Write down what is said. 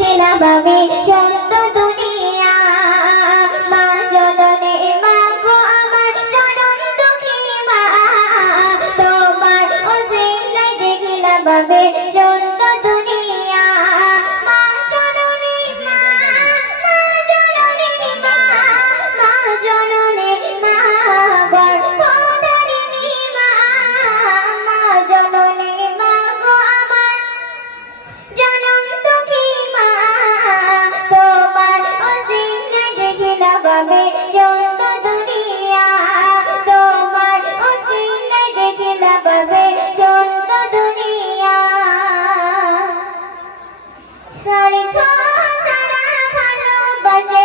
দেখিলাম আমি সত্য দুনিয়া। মা জননী মা গো আমার জনম দুঃখী মা, তোমার ওসিলায় দেখিলাম আমি সত্য দুনিয়া। মা জননী মা, মা জননী মা, মা জননী মা গর্ভধারিণী মা, মা জননী মা গো আমার জনম দুঃখী মা, তোমার ওসিলায় দেখিলাম আমি সত্য দুনিয়া। তোমার ওসিলায় দেখিলাম আমি সত্য দুনিয়া। সারিখা যারা ভালোবাসে